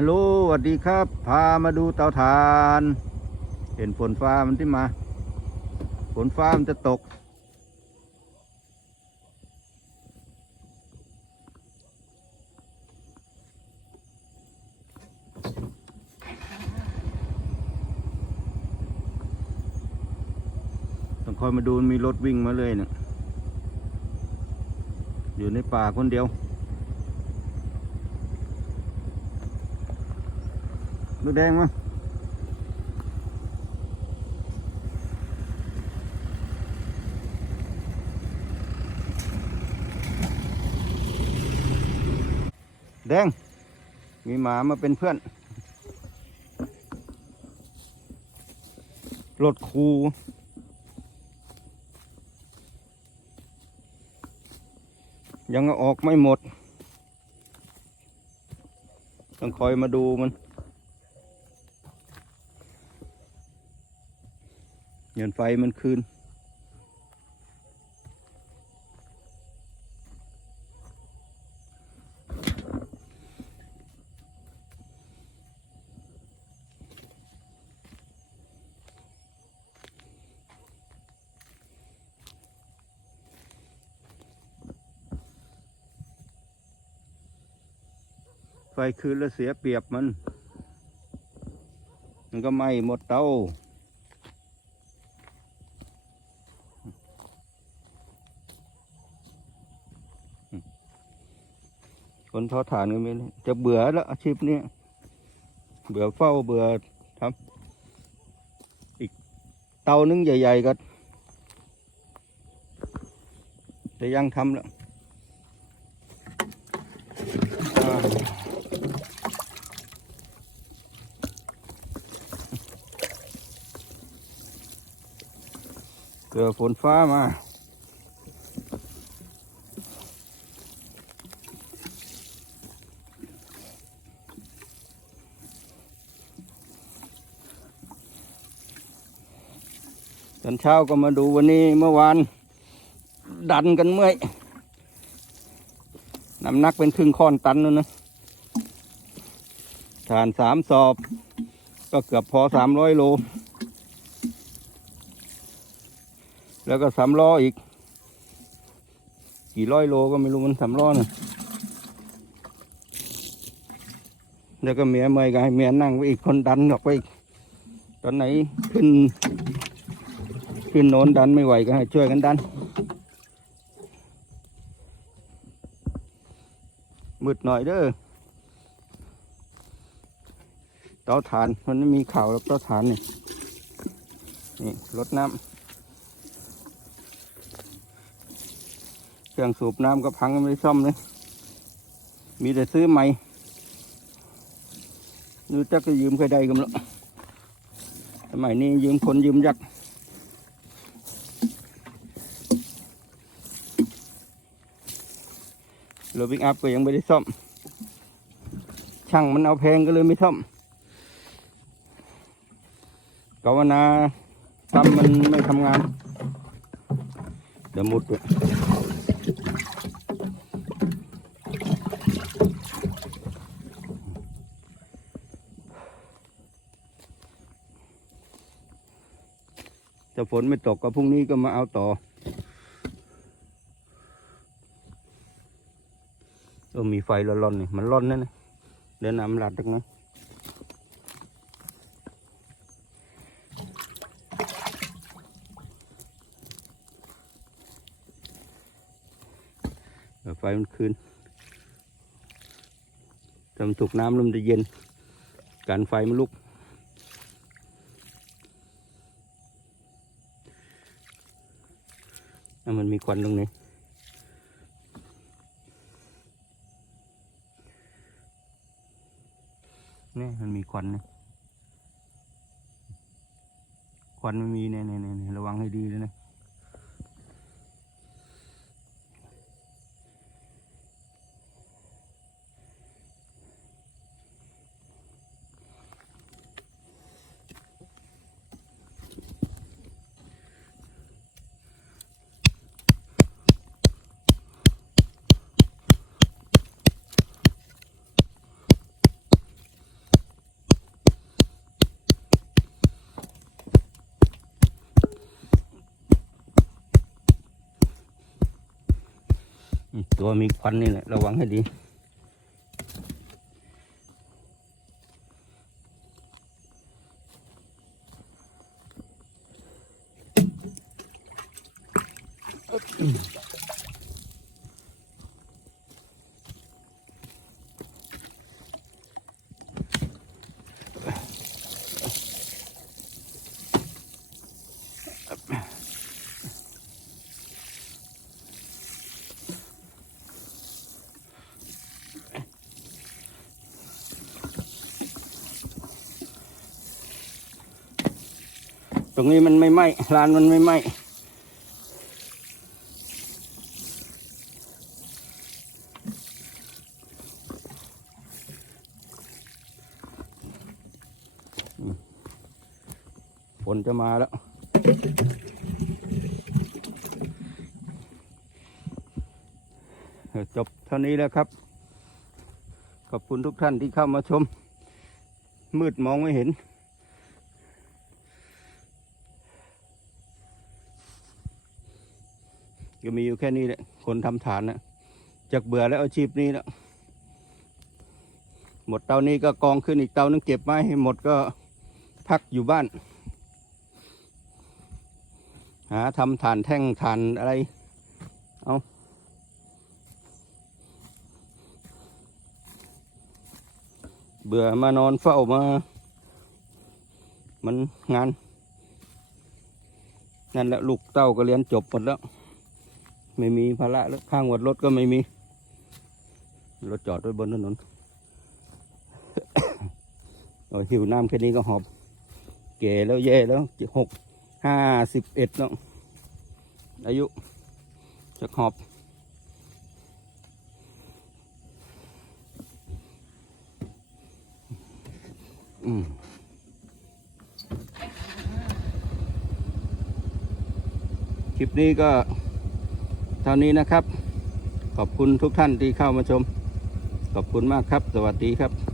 ฮัลโหลสวัสดีครับ พามาดูเตาถ่าน เห็นฝนฟ้ามันที่มา ฝนฟ้ามันจะตก ต้องคอยมาดูมีรถวิ่งมาเลยเนี่ยอยู่ในป่าคนเดียว ลูกแดงมาแดง มีหมามาเป็นเพื่อนรถคูยังออกไม่หมด ต้องคอยมาดูมัน เงินไฟมันคืนไฟคืนแล้วเสียเปรียบมัน มันก็ไหม้หมดเตา คนทอฐานก็ไม่จะเบื่อแล้วอาชีพนี้เบื่อเฝ้าเบื่อทำอีกเตานึงใหญ่ๆก็จะยังทำแล้วเกิดฝนฟ้ามา ตอนเช้าก็มาดูวันนี้เมื่อวาน ดันกันเมื่อยน้ำหนักเป็นครึ่งค้อนตันแล้วนะฐานสามสอบ ก็เกือบพอสามร้อยโล แล้วก็สามล้ออีก กี่ร้อยโลก็ไม่รู้มันสามล้อนะแล้วก็เมียเมื่อยก็ให้เมียนั่งไปอีกคนดันออกไปอีกตอนไหนขึ้น ขึ้นโน้นดันไม่ไหวก็ให้ช่วยกันดัน มืดหน่อยเด้อเตาถ่านมันไม่มีข่าวแล้วเตาถ่านนี่นี่รดน้ำเครื่องสูบน้ำก็พังไม่ได้ซ่อมเลยมีแต่ซื้อใหม่นูจักก็ยืมใครได้กันแล้วสมัยนี้ยืมคนยืมยักษ์ รถปิกอัพก็ยังไม่ได้ซ่อม ช่างมันเอาแพงก็เลยไม่ซ่อมกาวนาทำมันไม่ทำงานเดี๋ยวมุดด้วยถ้าฝนไม่ตกก็พรุ่งนี้ก็มาเอาต่อ ออมีไฟร้อนๆนี่มันร้อนนั่นนะเดินน้ำหลัดตรงนั้นไฟมันคืนทำถูกน้ำลมจะเย็น การไฟมันลุกมันมีควันตรงนี้ นี่มันมีควันนะควันมันมีเนี่ยเนี่ยเนี่ยระวังให้ดีเลยนะ ตัวมีควันนี่แหละ ระวังให้ดีต รงนี้มันไม่ไหม้ลานมันไม่ไหม้ฝนจะมาแล้วจบเท่านี้แล้วครับ ขอบคุณทุกท่านที่เข้ามาชม มืดมองไม่เห็น ก็มีอยู่แค่นี้แหละ คนทำฐานนะจากเบื่อแล้วอาชีพนี้แล้วหมดเตานี้ก็กองขึ้นอีกเตานึงเก็บไม้ให้หมดก็พักอยู่บ้าน หาทำฐานแท่งฐานอะไร เอาเบื่อมานอนเฝ้ามา มันงาน นั่นแหละลูกเต้าก็เรียนจบหมดแล้ว ไม่มีภาระแล้วข้างวัดรถก็ไม่มี รถจอดไว้บนถนนโอ้หิวน้ำแค่นี้ก็หอบแก่แล้วแย่แล้วหกห้าสิบเอ็ดแล้วอายุจะหอบอืมคลิปนี้ก็ เท่านี้นะครับ ขอบคุณทุกท่านที่เข้ามาชม ขอบคุณมากครับ สวัสดีครับ